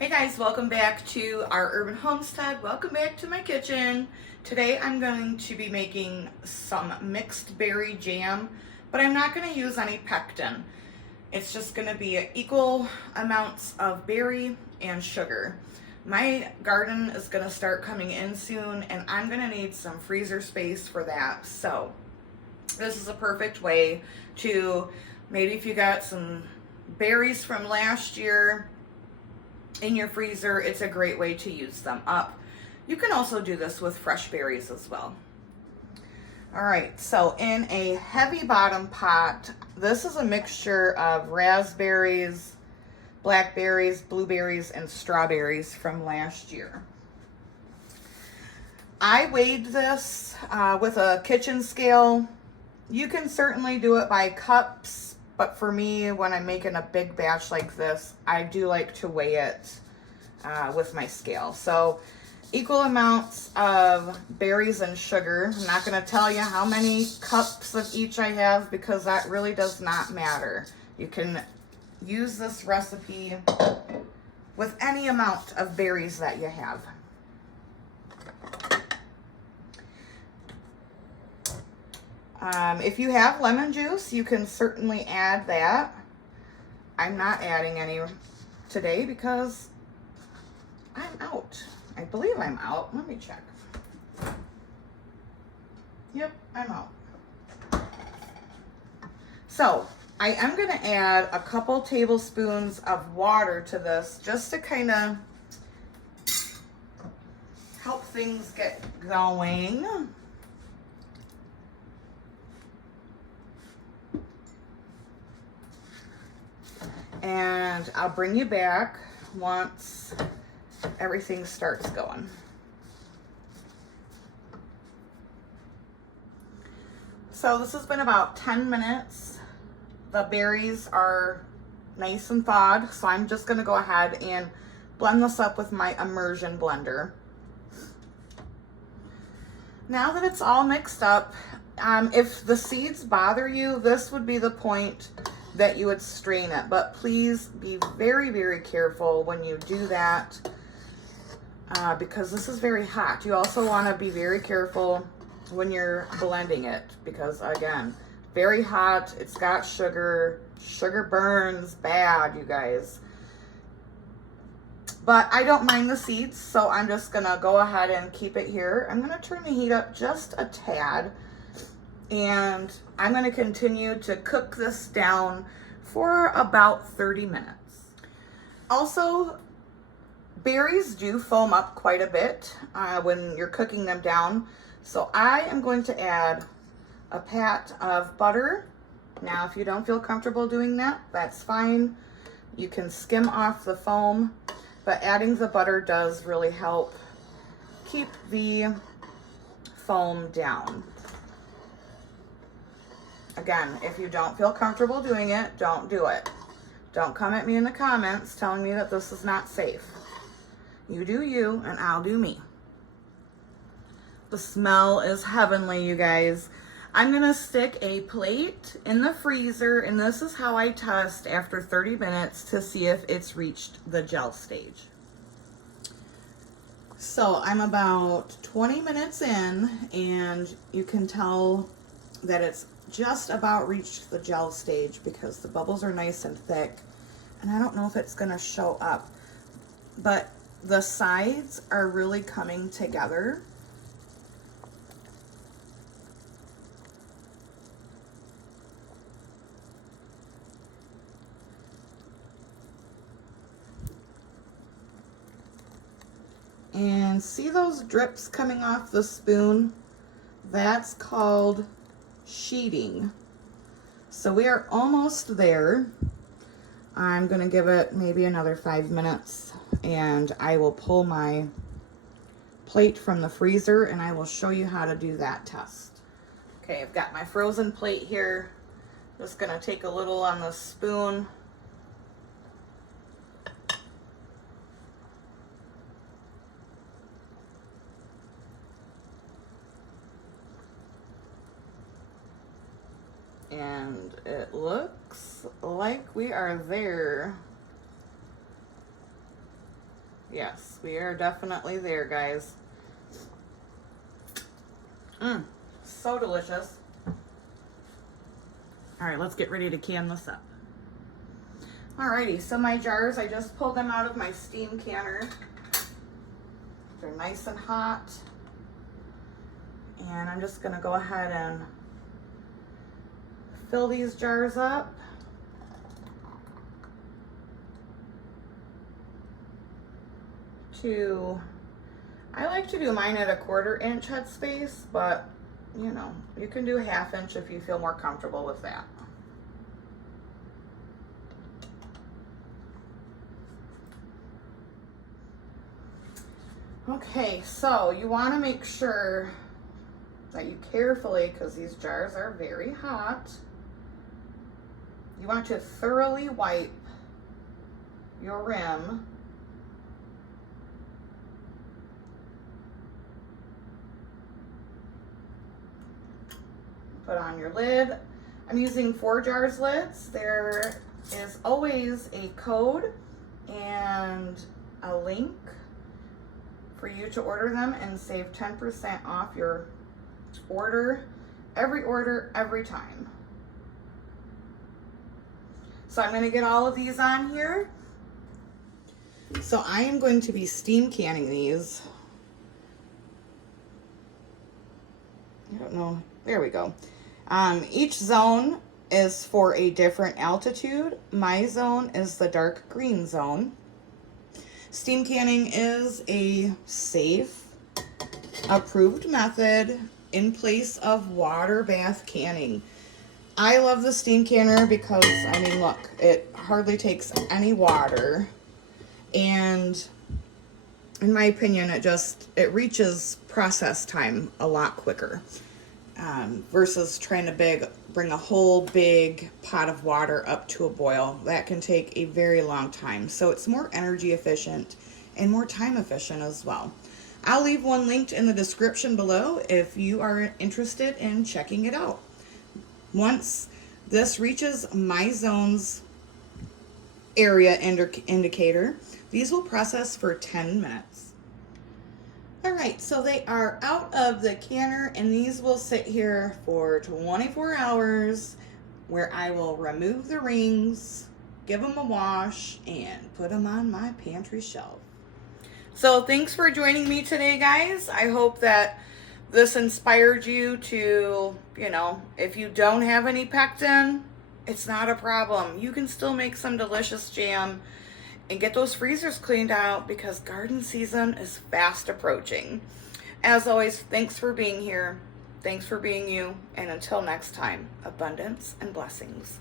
Hey guys, welcome back to our urban homestead. Welcome back to my kitchen. Today I'm going to be making some mixed berry jam, but I'm not going to use any pectin. It's just going to be equal amounts of berry and sugar. My garden is going to start coming in soon and I'm going to need some freezer space for that. So this is a perfect way to, maybe if you got some berries from last year in your freezer, it's a great way to use them up. You can also do this with fresh berries as well. All right, so in a heavy bottom pot, this is a mixture of raspberries, blackberries, blueberries, and strawberries from last year. I weighed this with a kitchen scale. You can certainly do it by cups, but for me, when I'm making a big batch like this, I do like to weigh it with my scale. So equal amounts of berries and sugar. I'm not going to tell you how many cups of each I have because that really does not matter. You can use this recipe with any amount of berries that you have. If you have lemon juice, you can certainly add that. I'm not adding any today because I'm out. I believe I'm out. Let me check. Yep, I'm out. So I am going to add a couple tablespoons of water to this just to kind of help things get going. And I'll bring you back once everything starts going. So this has been about 10 minutes. The berries are nice and thawed, so I'm just going to go ahead and blend this up with my immersion blender. Now that it's all mixed up, if the seeds bother you, this would be the point that you would strain it, but please be very, very careful when you do that because this is very hot. You also want to be very careful when you're blending it because, again, very hot. It's got sugar. Sugar burns bad, you guys. But I don't mind the seeds, so I'm just gonna go ahead and keep it here. I'm gonna turn the heat up just a tad, and I'm going to continue to cook this down for about 30 minutes. Also, berries do foam up quite a bit when you're cooking them down. So I am going to add a pat of butter. Now, if you don't feel comfortable doing that, that's fine. You can skim off the foam, but adding the butter does really help keep the foam down. Again, if you don't feel comfortable doing it, don't do it. Don't come at me in the comments telling me that this is not safe. You do you, and I'll do me. The smell is heavenly, you guys. I'm gonna stick a plate in the freezer, and this is how I test after 30 minutes to see if it's reached the gel stage. So I'm about 20 minutes in, and you can tell that it's just about reached the gel stage because the bubbles are nice and thick, and I don't know if it's going to show up, but the sides are really coming together. And see those drips coming off the spoon? That's called sheeting. So we are almost there. I'm going to give it maybe another 5 minutes and I will pull my plate from the freezer and I will show you how to do that test. Okay, I've got my frozen plate here. Just going to take a little on the spoon. And it looks like we are there. Yes, we are definitely there, guys. So delicious. All right, let's get ready to can this up. Alrighty, so my jars, I just pulled them out of my steam canner. They're nice and hot. And I'm just gonna go ahead and fill these jars up. I like to do mine at a 1/4 inch headspace, but you know, you can do 1/2 inch if you feel more comfortable with that. Okay, so you want to make sure that you carefully, because these jars are very hot, you want to thoroughly wipe your rim . Put on your lid. I'm using 4 jars lids. There is always a code and a link for you to order them and save 10% off your order, every time. So I'm gonna get all of these on here. So I am going to be steam canning these. I don't know, there we go. Each zone is for a different altitude. My zone is the dark green zone. Steam canning is a safe, approved method in place of water bath canning. I love the steam canner because, I mean, look, it hardly takes any water. And in my opinion, it reaches process time a lot quicker. Versus trying to bring a whole big pot of water up to a boil. That can take a very long time. So it's more energy efficient and more time efficient as well. I'll leave one linked in the description below if you are interested in checking it out. Once this reaches my zone's area indicator, these will process for 10 minutes. All right, so they are out of the canner and these will sit here for 24 hours where I will remove the rings, give them a wash, and put them on my pantry shelf. So thanks for joining me today, guys. I hope that this inspired you to, you know, if you don't have any pectin, it's not a problem. You can still make some delicious jam and get those freezers cleaned out because garden season is fast approaching. As always, thanks for being here. Thanks for being you. And until next time, abundance and blessings.